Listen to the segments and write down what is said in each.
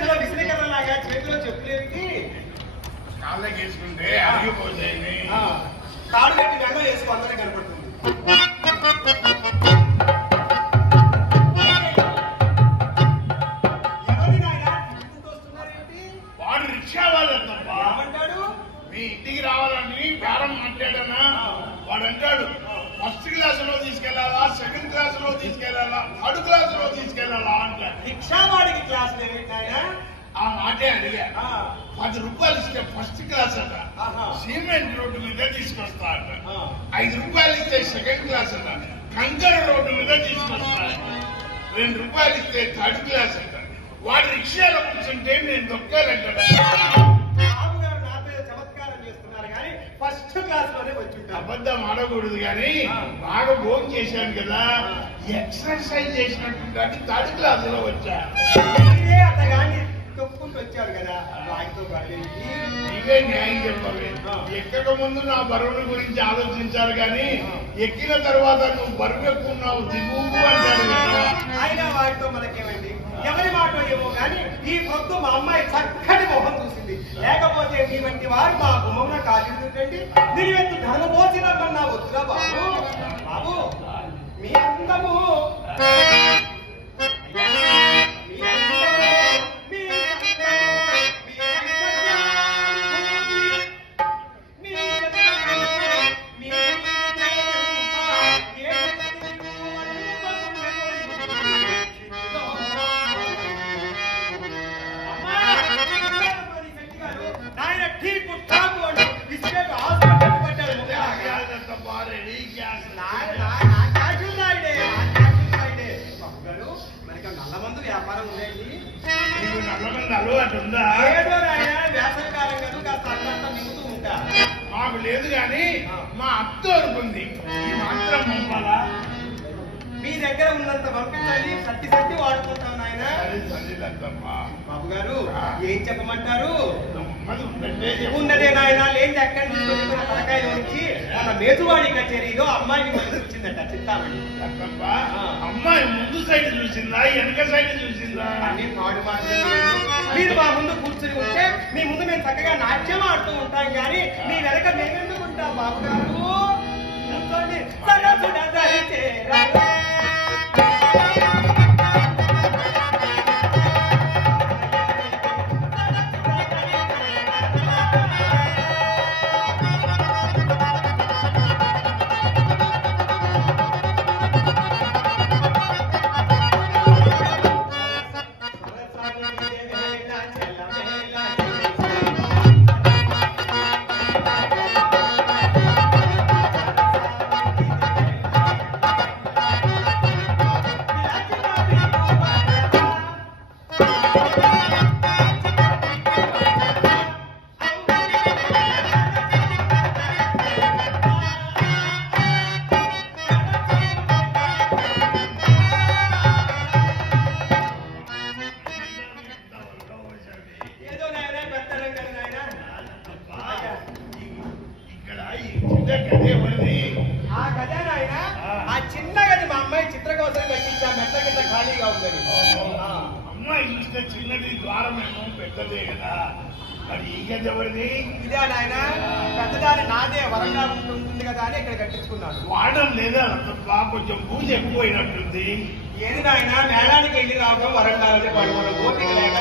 మధ్యలో విసిరికరలాగా చేతిలో చెప్పులేమిటి కాళ్ళకి వేసుకుంటే అరిగిపోతాయని తాడు పెట్టి వెంగ వేసుకో అందరూ కనపడుతుంది. వాడు రిక్షా వాళ్ళంటప్ప ఏమంటాడు? మీ ఇంటికి రావాలని బేరం మాట్లాడానా వాడు అంటాడు ఫస్ట్ క్లాసులో తీసుకెళ్లాలా, సెకండ్ క్లాసులో తీసుకెళ్లాలా, థర్డ్ క్లాసులో తీసుకెళ్లాలా అంటాడు. రిక్షా వాడికి క్లాసులు ఏమిటాయా? ఆ మాటే అడిగా. 10 రూపాయలు ఇస్తే ఫస్ట్ క్లాస్ అట, సిమెంట్ రోడ్డు మీద తీసుకొస్తా అంట. 5 రూపాయలు ఇస్తే సెకండ్ క్లాస్ అట, కంకర రోడ్డు మీద తీసుకొస్తా. 2 రూపాయలు ఇస్తే థర్డ్ క్లాస్ అంట. వాడు రిక్షాలో కూర్చుంటే నేను దొక్కాలంటాడు. ఫస్ట్ క్లాస్ లోనే వచ్చుంటా. అబద్ధం ఆడకూడదు కానీ బాగా భోజనం చేశాను కదా, ఎక్సర్సైజ్ చేసినట్టు కాబట్టి థర్డ్ క్లాస్ లో వచ్చా. అతగాన్ని తొక్కుంటూ వచ్చాడు కదా, వాటితో ఇవే న్యాయం చెప్పాలి. ఎక్కక ముందు నా బరువుల గురించి ఆలోచించారు కానీ ఎక్కిన తర్వాత నువ్వు బరువు ఎక్కున్నావు దిగువు అంటాడు కదా. అయినా వాటితో మనకేమండి, ఎవరి మాట ఏమో కానీ ఈ పొద్దు మా అమ్మాయి చక్కటి మొహం చూసింది. లేకపోతే మీ వంటి వారు మా గుమ్మంలో కాల్చుంటండి. నిలువెత్తు ధర్మ పోసినమ్మన్నా వద్దురా బాబు. బాబు మీ అందము వ్యాపారం ఉండేది. ఏదో నాయన వేసవికాలం కదా కాస్త మిగుతూ ఉంటా. మాకు లేదు కానీ మా అత్త వరకుంది. ఈ మాత్రం పంపాలా? మీ దగ్గర ఉన్నంత పంపించండి, సట్టి సట్టి వాడుకుంటాం నాయన. బాబు గారు ఏం చెప్పమంటారు? ఉన్నదే నాయన లేని ఎక్కడి నుంచి వచ్చిన తలకాయలో నుంచి మన మేతువాడి కచేరీలో అమ్మాయిని మనసు వచ్చిందట చింతామణి. అమ్మాయి ముందు సైడ్ చూసిందా వెనక సైడ్ చూసిందా? అన్ని పాడు మీరు మా ముందు కూర్చుని ఉంటే మీ ముందు మేము చక్కగా నాట్యం ఆడుతూ ఉంటాం కానీ మీ వెనక మేమెందుకు ఉంటాం బాబు గారు. ఆ గదే నాయన, ఆ చిన్న గది మా అమ్మాయి చిత్ర కోసం కట్టించా మెట్ల కింద ఖాళీగా ఉందని. అమ్మాయి చూస్తే చిన్నది ద్వారమేమో పెద్దదే కదా, మరి ఈ గది ఎవరిది? ఇదే నాయన పెద్దదాని నాదే వరంగా ఉంటుంది కదా అని ఇక్కడ కట్టించుకున్నాడు. వాడడం లేదా తప్ప కొంచెం పూజ ఎక్కువైనట్టుంది. ఏది నాయన మేళానికి వెళ్ళి రావడం వరండాలనే పడుకోవడం, ఓపిక లేక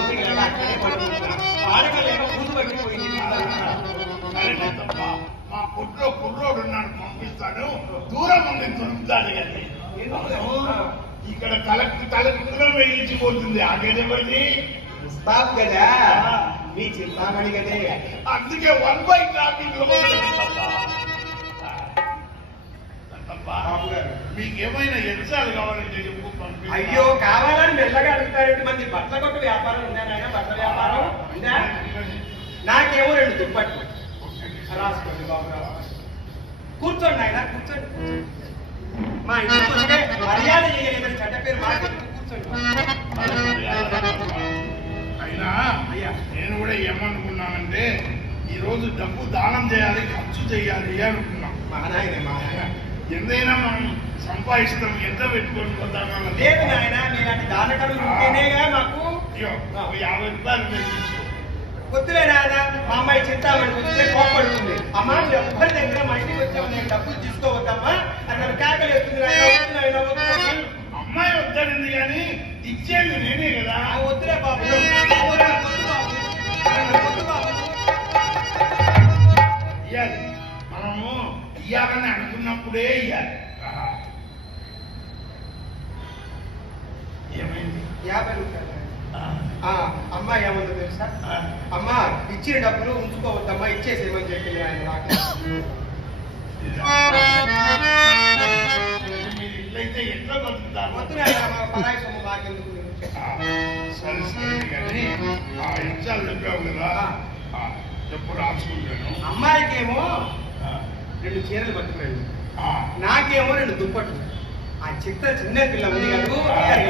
ఓపిక లేక అక్కడే పడుకుంటున్నాం. వాడక లేక పూజ పట్టిపోయింది. తప్ప మా పుట్లో కుర్రోడు ఉన్నాడు, పంపిస్తాడు, దూరం ఉండి దొరుకుతాడు కానీ ఇక్కడ తలకులో వేయించిపోతుంది. ఆ గది ఎవరిది? ముస్తాబ్ కదా, మీ చింతామణి గదే. అందుకే 1 ట్రాఫిక్ లో మీకేమైనా ఎన్సాలు కావాలంటే చెప్పు. అయ్యో కావాలని మెల్లగా అడుగుతారంటే మంది బట్టల కొట్టు వ్యాపారం ఉందా నాయన? బట్టల వ్యాపారం ఉందా? నాకేమో 2 దుప్పట్లు రాసుకోండి బాబు. కూర్చోండి ఆయన కూర్చోండి. మా ఇంటికి వస్తే మర్యాద చేయలేదని చెడ్డ పేరు మాకు కూర్చోండి. అయినా నేను కూడా ఏమనుకున్నానంటే ఈ రోజు డబ్బు దానం చేయాలి, ఖర్చు చేయాలి అనుకున్నాం. మా నాయన ఎంతైనా మనం సంపాదిస్తాం, ఎంత పెట్టుకొని పోతాం. లేదు నాయన, మీలాంటి దానకడు ఉంటేనేగా మాకు 50 రూపాయలు తీసుకో. వద్దులే నాన్న, మా అమ్మాయి చింతామణి వస్తే కోపడుతుంది. అమ్మా ఎవరి దగ్గర మా ఇంటికి వచ్చాము, నేను డబ్బులు తీసుకోవద్దమ్మా అక్కడ కేకలు వేస్తుంది. అమ్మాయి వద్దనింది కానీ ఇచ్చేది నేనే కదా. వద్దులే బాబు, వద్దు బాబు. ఇయ్యాలి, మనము ఇయ్యాలని అనుకున్నప్పుడే ఇయ్యాలి. ఏమైంది? 50 రూపాయలు. అమ్మాయి ఏమందో తెలుసా? అమ్మా ఇచ్చిన డబ్బులు ఉంచుకోవద్దమ్మా, ఇచ్చేసేమని చెప్పింది ఆయన నాకు. మీరు ఇట్లయితే ఎట్లా బతుకుతారు? వద్దులే పరాయి సొమ్ము మాకెందుకు. సరే సరే కానీ ఇచ్చాలు చెప్పావు కదా, చెప్పు రాసుకుంటాను. అమ్మాయికేమో 2 చీరలు పట్టుకున్నాడు, నాకేమో 2 దుప్పట్లు. ఆ చిన్న పిల్ల ఉంది కదా,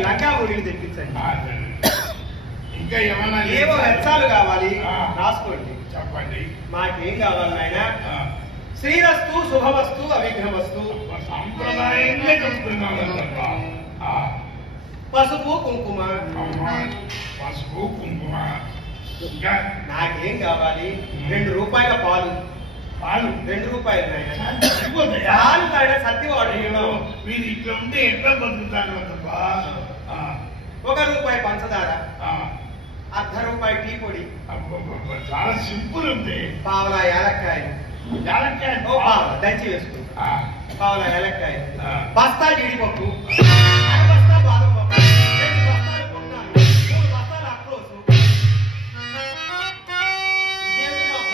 లంగా ఊరిని తెప్పించండి. ఇంకా ఏమన్నా ఏవో వెచ్చాలు కావాలి, రాసుకోండి. చెప్పండి. మాకేం కావాలి నాయన? శ్రీరస్తు శుభమస్తు అవిఘ్నమస్తు. సంప్రదాయంగా చెప్తున్నాను. పసుపు కుంకుమ. పసుపు కుంకుమ. నాకేం కావాలి? 2 రూపాయల పాలు. పాలు 2 రూపాయలు నాయన. పాలు నాయన సత్యవాడు. మీరు ఇట్లా ఉంటే ఎట్లా బతుకుతారు? 1 రూపాయి పంచదార, 1/2 రూపాయి టీ పొడి, చాలా సింపుల్ ఉంది. పావలా యాలక్కాయ, దంచి వేసుకు, పావలా యాలక్కాయ, బస్తా జీడిపప్పు, బస్తా బాదం పప్పు, 2 బస్తాలు పుట్నాలు, 3 బస్తాలు అక్రోసు.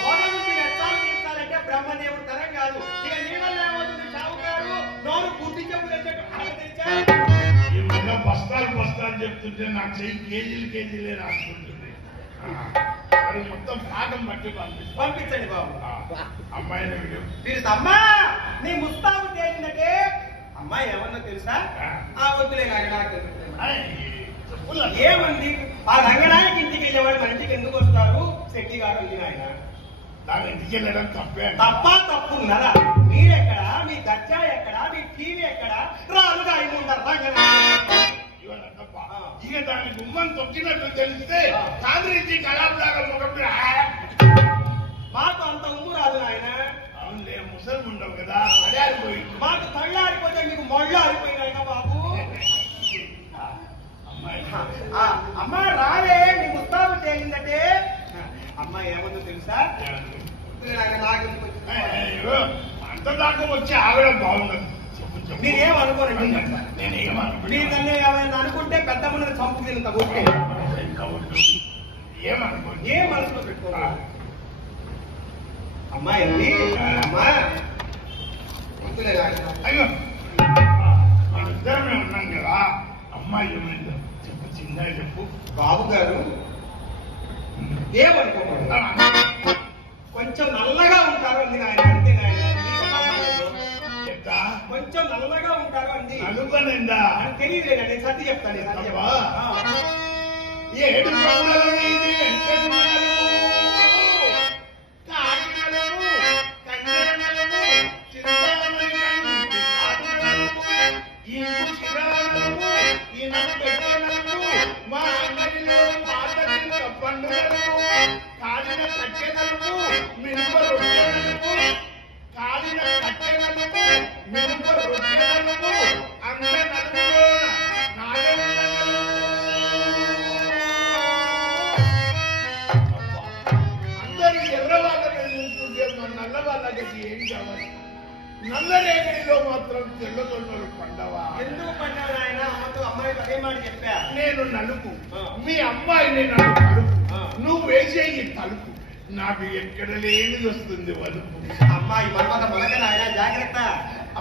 హోటల్ నుంచి వెచ్చాలు తీర్చాలంటే బ్రహ్మదేవుడు తరం కాదు. ఇక నీ వల్ల ఏమవుతుంది? షావుకారు నోరు పూర్తి చెప్పులు బస్తాలు చెప్తుంటే నాకు చెయ్యి కేజీలే రాసుకుంటుంది. అది మొత్తం భాగం బట్టి పంపించండి బాబు. అమ్మాయిని వీడు అమ్మా నీ ముస్తాబు తేలిందంటే అమ్మాయి ఏమన్నా తెలుసా? వద్దులే నాకు ఏమంది? ఆ రంగనాయకి ఇంటికి వెళ్ళేవాడు మన ఇంటికి ఎందుకు వస్తారు? శెట్టి గారు ఉంది ఆయన. దాని ఇంటికి వెళ్ళడం తప్పు ఉన్నదా? మీరెక్కడ? మీ దర్జా ఎక్కడ? మీ టీవీ ఎక్కడ? రాలుగా అయిపోతారు రంగనాయక. ఇక దాని గుమ్మం తొక్కినట్టు తెలిస్తే కాంగ్రెస్ కళాపులాగా ముఖం మాకు అంత ఉమ్ము రాదు ఆయన. అవునులే, ముసలి ఉండవు కదా, అడారిపోయి. మాకు తళ్ళారిపోతే మీకు మొళ్ళు ఆరిపోయినాయన బాబు. అమ్మా రాలే, నీ ముస్తాబు తేలిందంటే. అమ్మాయి ఏమందో తెలుసా? అంత దాకా వచ్చి ఆగడం బాగుండదు. మీరేమనుకోరండి. మీరు నన్ను ఏమైనా అనుకుంటే పెద్ద మన చంపు తింత కొట్టే. ఏం మనసులో పెట్టుకోవాలి. అమ్మాయి అండి, అమ్మా అయ్యో ఇద్దరమే ఉన్నాం కదా. అమ్మాయి ఏమైందో చెప్పు, చిన్నగా చెప్పు. బాబు గారు ఏమనుకోకుండా కొంచెం నల్లగా ఉంటారు అంది నాయన. అంతే నాయన, కొంచెం నల్లగా ఉంటారు అంది. అనుకోనిందా? తెలియదులేదా, నేను సర్ది చెప్తాను. ఏడు మా అంగడిలో పాత పండుగలు, కాలిన కట్టెనలుపు, మినుప రొట్టెనలుపు, కాలిన కట్టెనలుపు, మినుప రొట్టెనలుపు, అంగ నలుపులో అందరూ ఎర్ర వాళ్ళని చూస్తుంటే మన నల్ల వాళ్ళకి ఏం కావాలి? నల్ల రేగడిలో మాత్రం తెల్లదొన్నలు పండవా? ఎందుకు పండావు ఆయన? అమ్మతో అమ్మాయికి అదే మాట చెప్పా. నేను నలుపు, మీ అమ్మాయిని నన్ను కలుపు, నువ్వు వేసే ఈ తలుపు నాకు ఎక్కడ లేనిది వస్తుంది వలుపు. అమ్మాయి మన్మథ మొలక నాయన, జాగ్రత్త.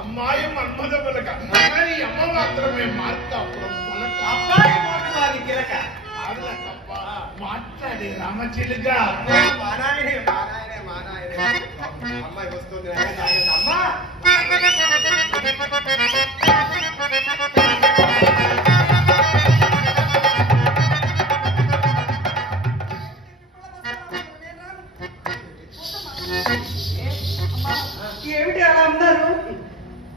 అమ్మాయి మన్మథ మొలక, కానీ అమ్మ మాత్రమే మార్త అప్పుడు మొలక. అబ్బాయి మోటువాది కిలక. అలా తప్ప మాట్లాడే రామచిలుగా. అమ్మాయి వస్తుంది నాయన, జాగ్రత్త. అమ్మా ఏమిటి అలా అందరూ?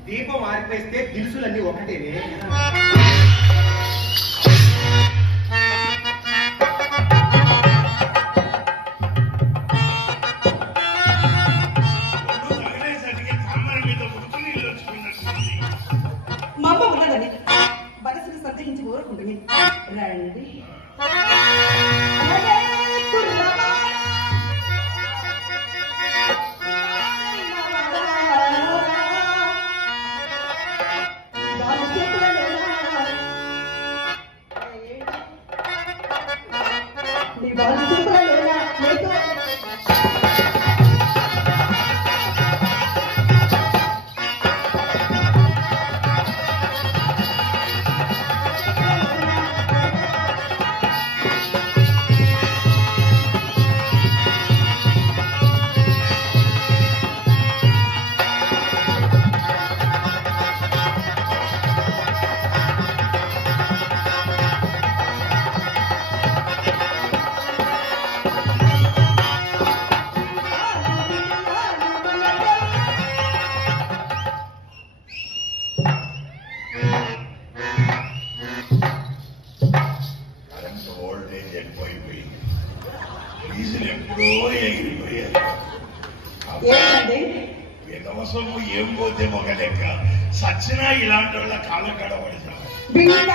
దీపం ఆరిపేస్తే దినుసులన్నీ ఒకటేనే. ఏంటండి విధవసము ఏం పోతే ఒక లెక్క సచ్చినా ఇలాంటి వాళ్ళ కాళ్ళ కడబడతారు. బిడ్డ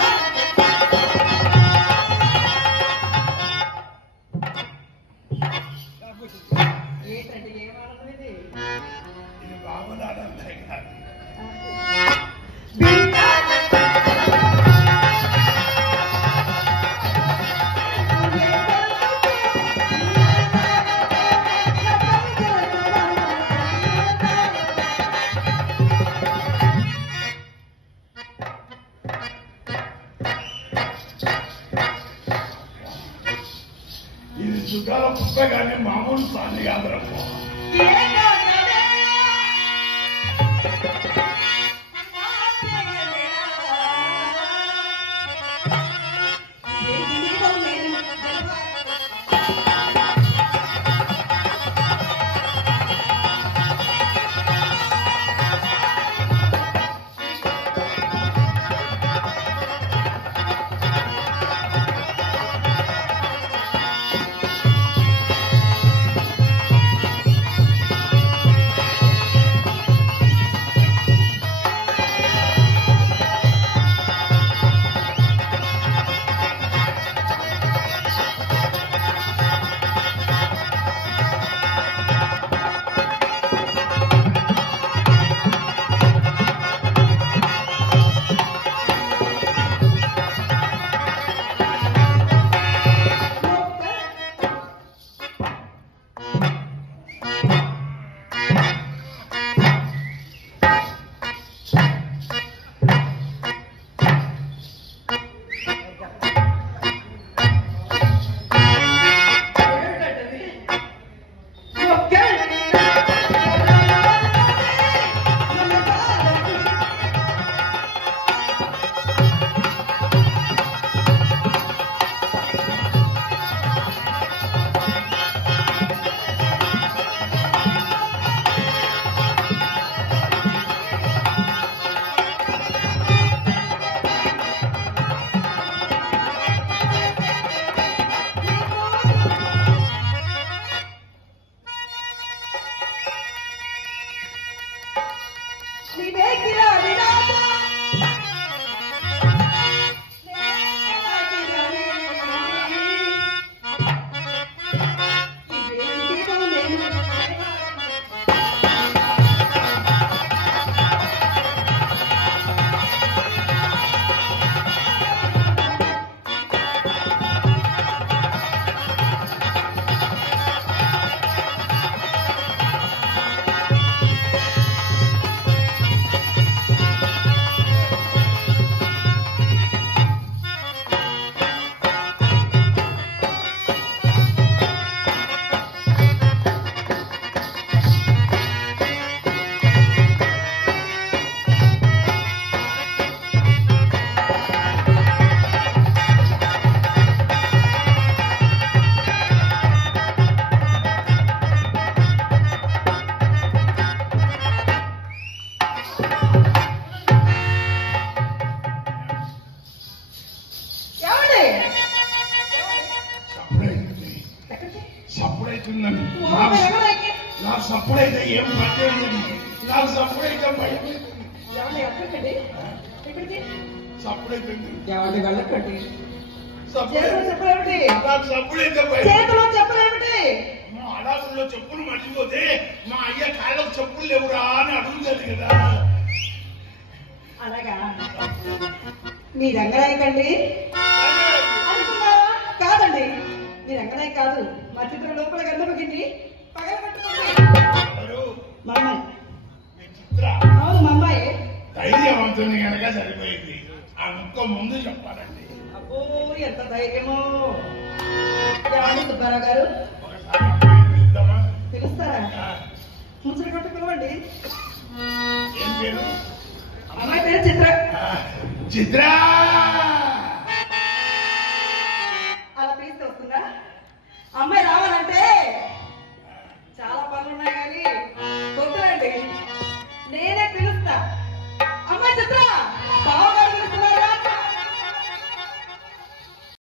ఏంటండి ఏమాడదు ఇది ఇది బాగున్నాడంటే కాదు. బిడ్డ ఇది చుట్టాల పుస్తకాన్ని మామూలు సాన్ని కాదరమ్మ. సప్పుడైతుందని నాకు సప్పుడైతే ఏం పట్టేది నాకు సప్పుడైతే భయం సప్పుడైతుంది నాకు సప్పుడైతే మా అడాగుల్లో చెప్పులు మర్చిపోతే మా అయ్య కాళ్ళకు చెప్పులు లేవురా అని అడుగుతుంది కదా. అలాగా మీ రంగనాయకండి కాదండి మీ రంగనాయక కాదు మా చిత్ర లోపల గంధపగింది పగల పట్టుకోండి మా అమ్మాయి అవును మా అమ్మాయి ధైర్యవంతుని కనుక సరిపోయింది. ఆ ముక్క ముందు చెప్పాలండి. అబ్బో ఎంత ధైర్యమో. సుబ్బారావు గారు పిలుస్తారా? ముచ్చట కొట్టు పిలవండి. ఏం పేరు? అమ్మాయి పేరు చిత్ర. చిత్ర అలా తీసుకొస్తుందా? అమ్మాయి రావాలంటే చాలా పనులున్నాయి కానీ వద్దులండి, నేనే పిలుస్తా. అమ్మాయి చిత్ర